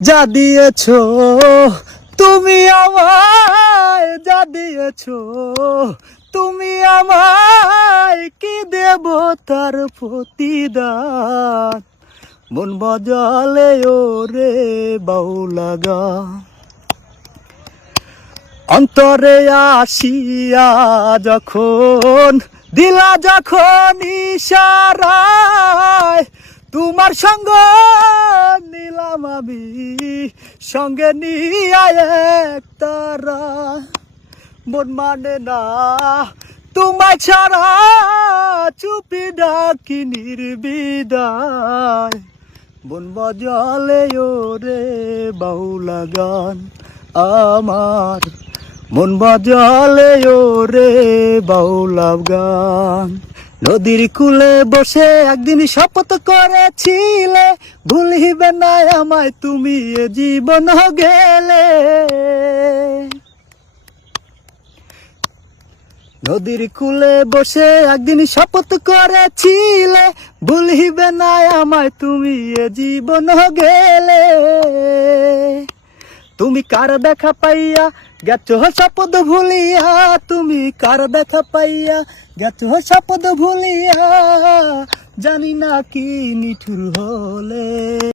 যা দিয়েছো তুমি আমায়, যা দিয়েছো তুমি আমায়, কি দেব তার প্রতিদান। মন বাজালে ওরে বাউলা গান, অন্তরে আসিয়া যখন দিলা যখন ইশারায়, তোমার সঙ্গ নিলাম আমি, সঙ্গে নিয়ে এক তারা। মন মানে না তোমায় ছাড়া, চুপি ডাকি নির্বিদায়। মন বাজালে ওরে বাউলা গান আমার, মন বাজালে ওরে বাউলা গান। নদীর কূলে বসে একদিন শপথ করেছিলে, ভুলিবে না আমায় তুমি এ জীবন গেলে। নদীর কূলে বসে একদিন শপথ করেছিলে, ভুলিবে না আমায় তুমি এ জীবন গেলে। তুমি কার দেখা পাইয়া গেছো শপথ ভুলিয়া, তুমি কার দেখা পাইয়া গেছো শপথ ভুলিয়া, জানি না কি নিঠুর হলে।